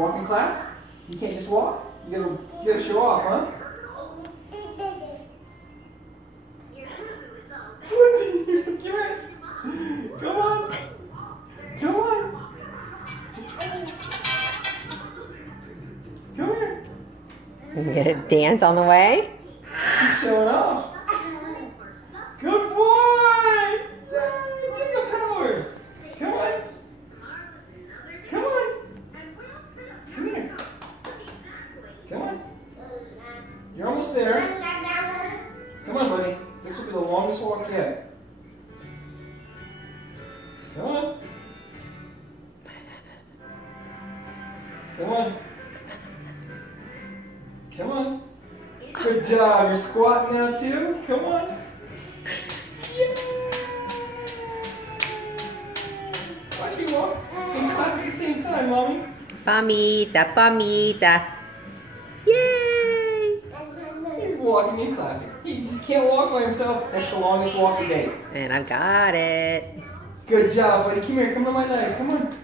walk and clap? You can't just walk? You gotta show off, huh? Come here. Come on. Come on. Come here. You gonna dance on the way? He's showing off. Good boy. Yay. Jingle, come over. Come on. Come on. Come here. Come on. You're almost there. Come on, buddy. This will be the longest walk yet. Come on. Come on. Come on. Good job. You're squatting now too. Come on. Yay! Watch me walk and clap at the same time, Mommy. Pamita, Pamita. Yay! He's walking and clapping. He just can't walk by himself. That's the longest walk of the day. And I've got it. Good job, buddy. Come here. Come on my leg. Come on.